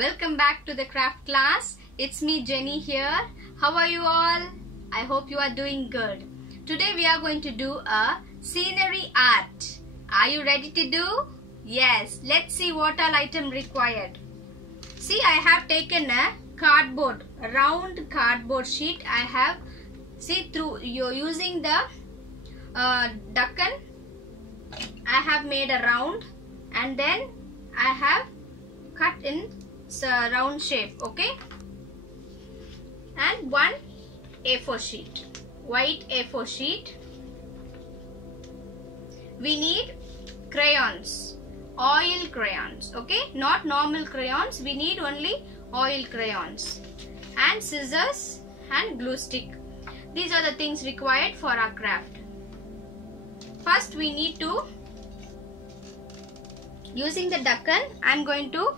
Welcome back to the craft class. It's me Jenny here. How are you all? I hope you are doing good. Today we are going to do a scenery art. Are you ready to do? Yes. Let's see what all item required. See, I have taken a cardboard, a round cardboard sheet. I have, see, through you're using the ducken. I have made a round and then I have cut in round shape, okay? And one A4 sheet, white A4 sheet. We need crayons, oil crayons, okay? Not normal crayons, we need only oil crayons, and scissors and glue stick. These are the things required for our craft. First we need to, using the ducken, I am going to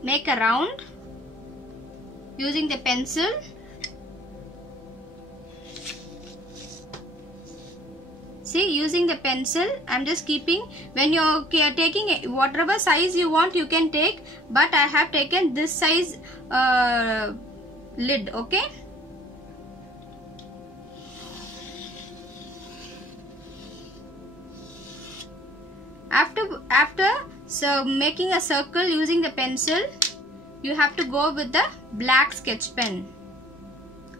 make a round using the pencil. See, using the pencil, I am just keeping, when you are taking whatever size you want you can take, but I have taken this size lid, okay? After making a circle using the pencil, you have to go with the black sketch pen.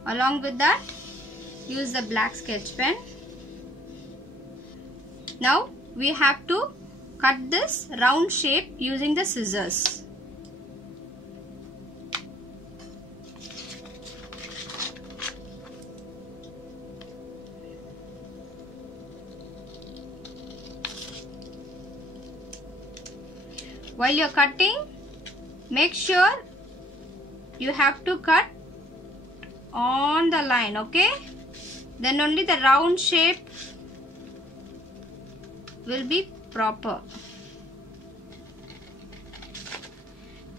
Along with that, use the black sketch pen. Now we have to cut this round shape using the scissors. While you are cutting, make sure you have to cut on the line, okay? Then only the round shape will be proper.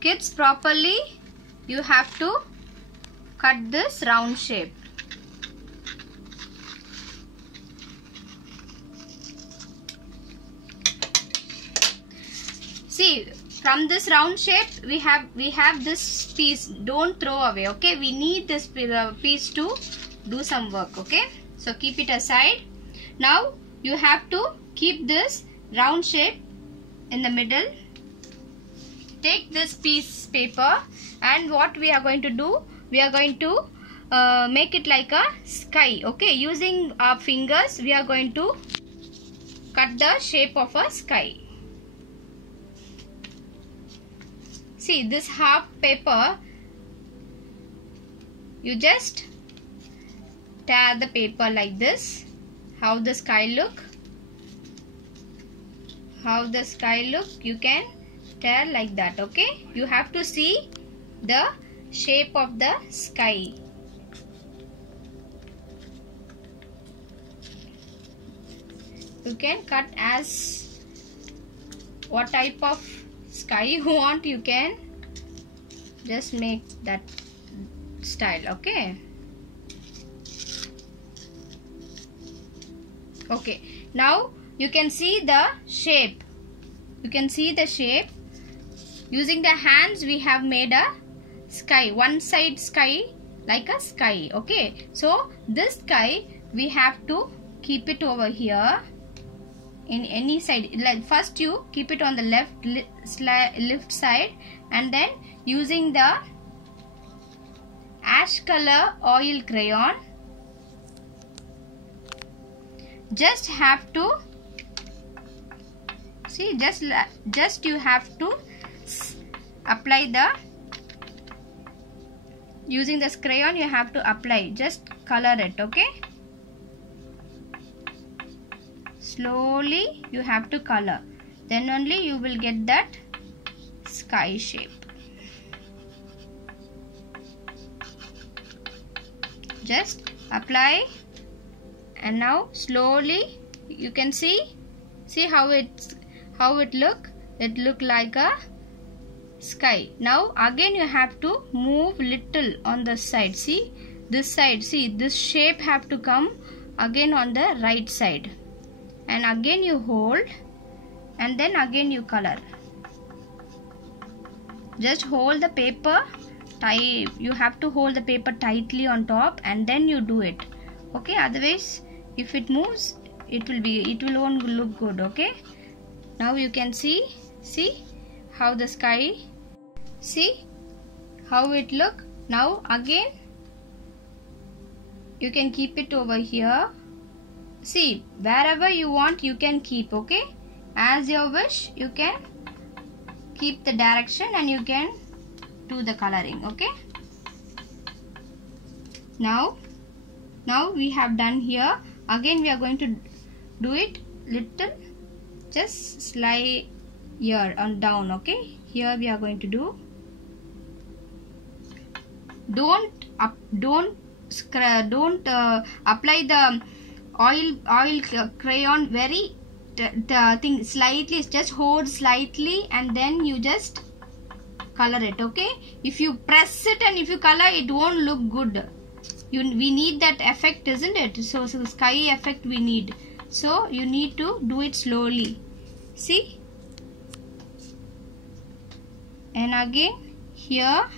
Kids, properly you have to cut this round shape. See, from this round shape we have this piece. Don't throw away, okay? We need this piece to do some work, okay? So keep it aside. Now you have to keep this round shape in the middle. Take this piece paper, and what we are going to do, we are going to make it like a sky, okay? Using our fingers we are going to cut the shape of a sky. See, this half paper, you just tear the paper like this. How the sky look? How the sky look? You can tear like that, okay? You have to see the shape of the sky. You can cut as what type of sky you want, you can just make that style, okay? Okay, now you can see the shape. You can see the shape. Using the hands we have made a sky, one side sky, like a sky, okay? So this sky we have to keep it over here in any side. Like first you keep it on the left side, and then using the ash color oil crayon, just have to see, just you have to apply the, using this crayon you have to apply, just color it, okay? Slowly you have to color, then only you will get that sky shape. Just apply, and now slowly you can see how it look. It look like a sky. Now again you have to move little on the side. See this side, see this shape have to come again on the right side, and again you hold, and then again you color. just hold the paper tight. You have to hold the paper tightly on top and then you do it. Okay, otherwise if it moves, it won't look good. Okay, now you can see how the sky, see how it look. Now again you can keep it over here. See, wherever you want you can keep. Okay, as your wish, you can keep the direction and you can do the coloring. Okay, now we have done here. Again we are going to do it little, just slide here and down. Okay, here we are going to do, don't apply the oil crayon very thing slightly, just hold slightly and then you just color it. Okay, if you press it and if you color, it won't look good. We need that effect, isn't it? So sky effect we need, so you need to do it slowly. See, and again here,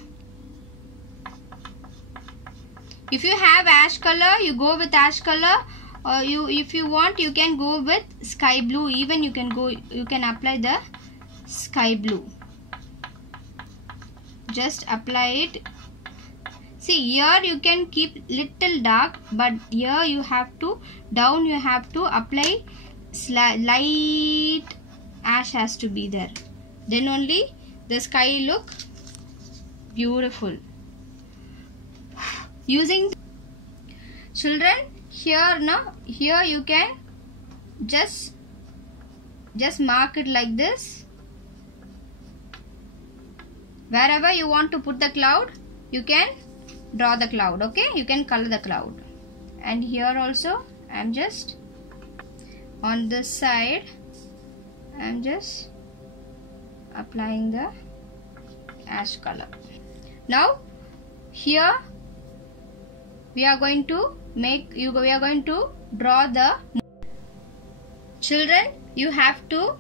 if you have ash color, you go with ash color, or if you want, you can go with sky blue. Even you can apply the sky blue. Just apply it. See, here you can keep little dark, but here you have to apply light ash has to be there. Then only the sky look beautiful. Using children, here you can just mark it like this. Wherever you want to put the cloud, you can draw the cloud. Okay, you can color the cloud. And here also I'm just on this side, I'm just applying the ash color. Now here we are going to draw the children. You have to,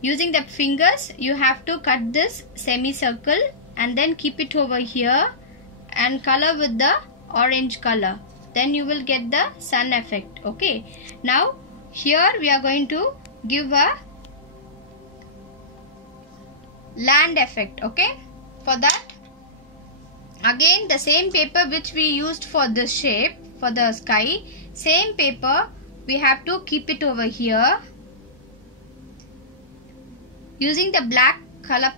using the fingers, you have to cut this semicircle and then keep it over here and color with the orange color. Then you will get the sun effect. Okay, now here we are going to give a land effect. Okay, for that again the same paper which we used for this shape, for the sky, same paper we have to keep it over here. Using the black color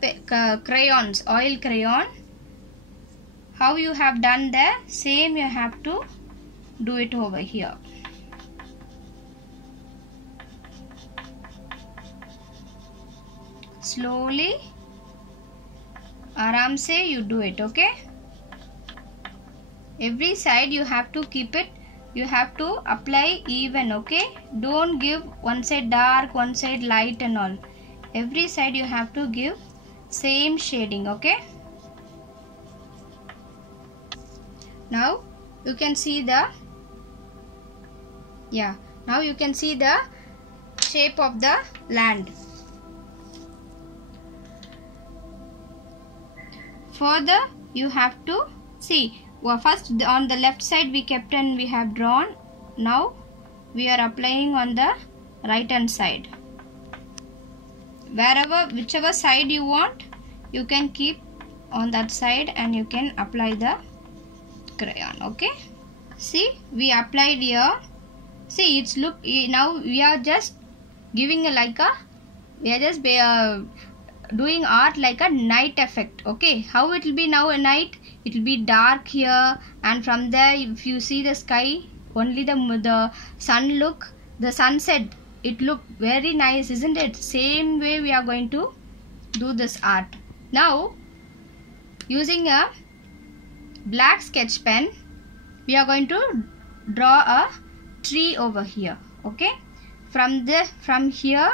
crayons, oil crayon, how you have done there, same you have to do it over here. Slowly, aram se you do it. Okay, every side you have to keep it, you have to apply even. Okay, don't give one side dark, one side light and all. Every side you have to give same shading. Okay, now you can see the now you can see the shape of the land. Further you have to see, first on the left side we kept and we have drawn. Now we are applying on the right hand side. Whichever side you want, you can keep on that side and you can apply the crayon. Okay, see, we applied here. See, it's look, now we are just giving doing art like a night effect. Okay, how it will be now a night, it will be dark here, and from there if you see the sky, only the sun look, the sunset, it look very nice, isn't it? Same way we are going to do this art. Now using a black sketch pen, we are going to draw a tree over here. Okay, from here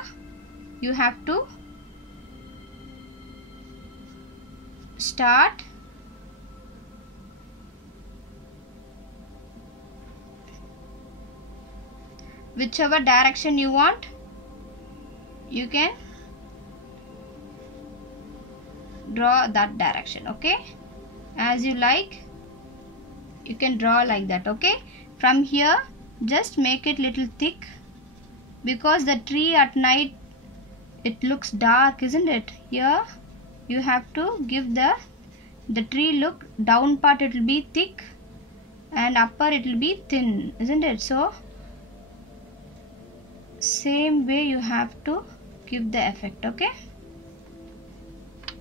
you have to start whichever direction you want, you can draw that direction. Okay, as you like, you can draw like that. Okay, from here just make it little thick, because the tree at night it looks dark, isn't it? Here you have to give the tree look. Down part it will be thick and upper it will be thin, isn't it? So same way you have to give the effect. Okay,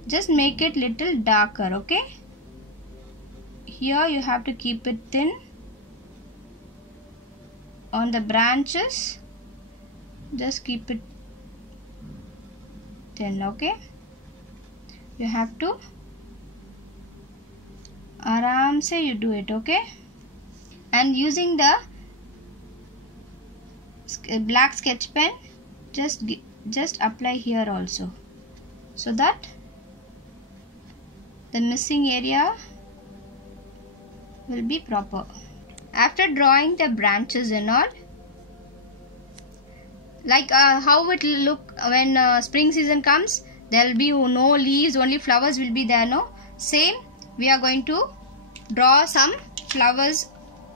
just make it little darker. Okay, here you have to keep it thin. On the branches just keep it thin. Okay, you have to aram se you do it. Okay, and using the black sketch pen, just apply here also, so that the missing area will be proper. After drawing the branches and all, like how it will look when spring season comes, there will be no leaves, only flowers will be there, no? Same, we are going to draw some flowers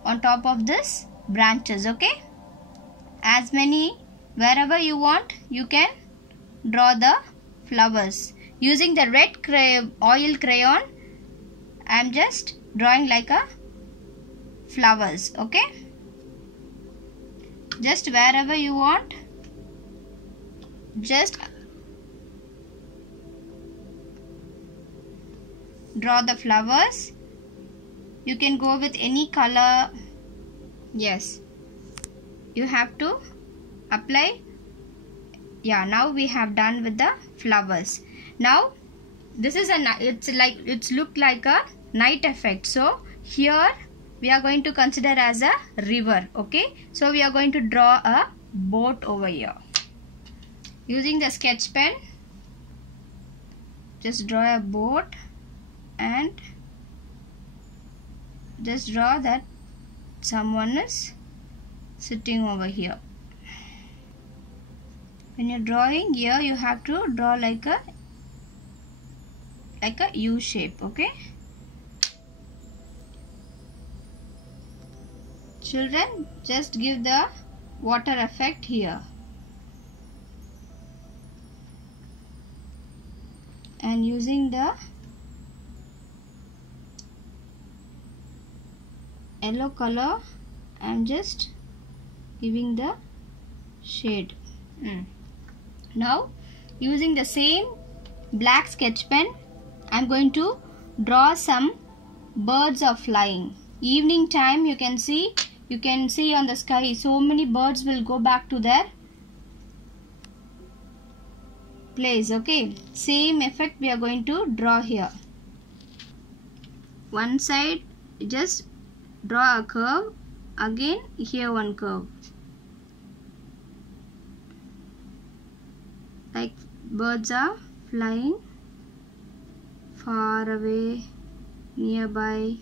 on top of this branches. Okay, as many, wherever you want, you can draw the flowers. Using the red oil crayon, I am just drawing like a flowers. Okay, just wherever you want, just draw the flowers. You can go with any color. Yes, you have to apply. Yeah, now we have done with the flowers. Now this is it's looked like a night effect, so here we are going to consider as a river. Okay, so we are going to draw a boat over here. Using the sketch pen, just draw a boat and just draw that someone is sitting over here. When you're drawing here, you have to draw like a U shape. Okay, children, just give the water effect here, and using the yellow color, I am just giving the shade. Now using the same black sketch pen, I am going to draw some birds are flying. Evening time, you can see on the sky so many birds will go back to their place. Okay, same effect we are going to draw here. One side just draw a curve, again here one curve, like birds are flying far away, nearby.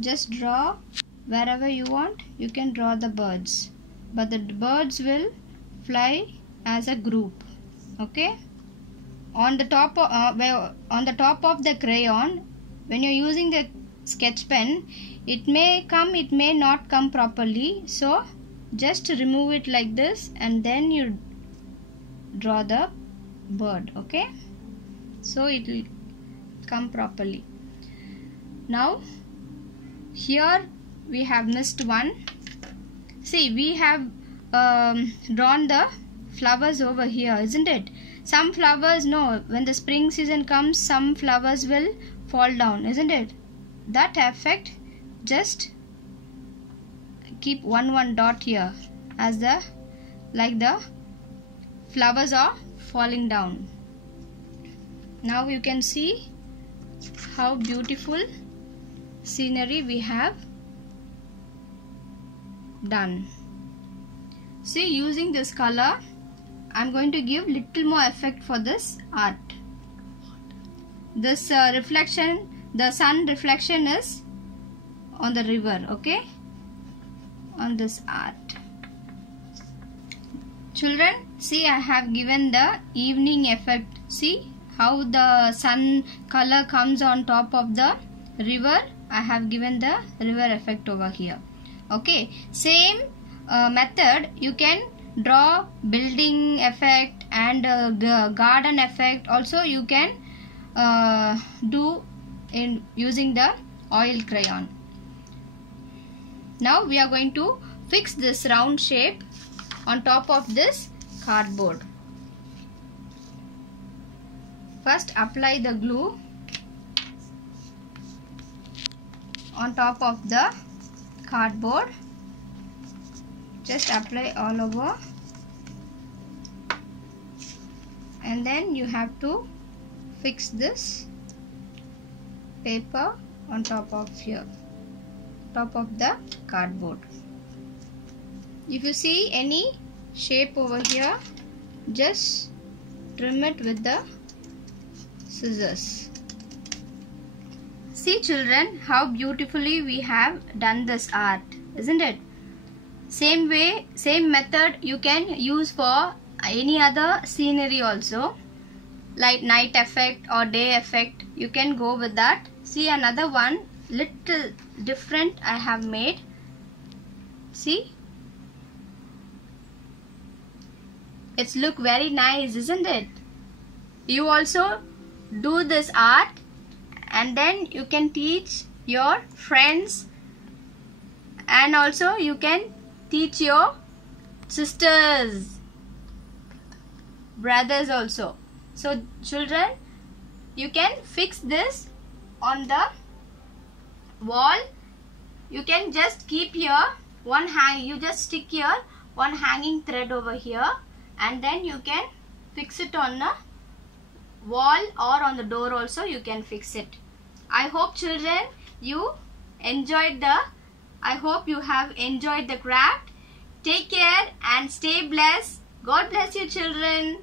Just draw wherever you want, you can draw the birds, but the birds will fly as a group. Okay, on the top of the crayon, when you're using the sketch pen, it may come, it may not come properly, so just remove it like this and then you draw the bird. Okay, so it will come properly. Now here we have missed one. See, we have drawn the flowers over here, isn't it? Some flowers, no, when the spring season comes, some flowers will fall down, isn't it? That effect, just keep one dot here, as the flowers are falling down. Now you can see how beautiful scenery we have done. See, using this color, I'm going to give little more effect for this art. This reflection, the sun reflection is on the river. Okay, on this art. Children, See, I have given the evening effect. See how the sun color comes on top of the river. I have given the river effect over here. Okay, same method you can draw building effect and garden effect also you can do in using the oil crayon. Now we are going to fix this round shape on top of this cardboard. First apply the glue on top of the cardboard. Just apply all over, and then you have to fix this paper on top of here, top of the cardboard. If you see any shape over here, just trim it with the scissors. See children, how beautifully we have done this art, isn't it? Same way, same method you can use for any other scenery also, like night effect or day effect. You can go with that. See another one, little different I have made. See, it's look very nice, isn't it? You also do this art and then you can teach your friends, and also you can teach your sisters, brothers also. So children, you can fix this on the wall. You can just keep here one you just stick here one hanging thread over here, and then you can fix it on the wall or on the door also you can fix it. I hope children you enjoyed I hope you have enjoyed the craft. Take care and stay blessed. God bless you children.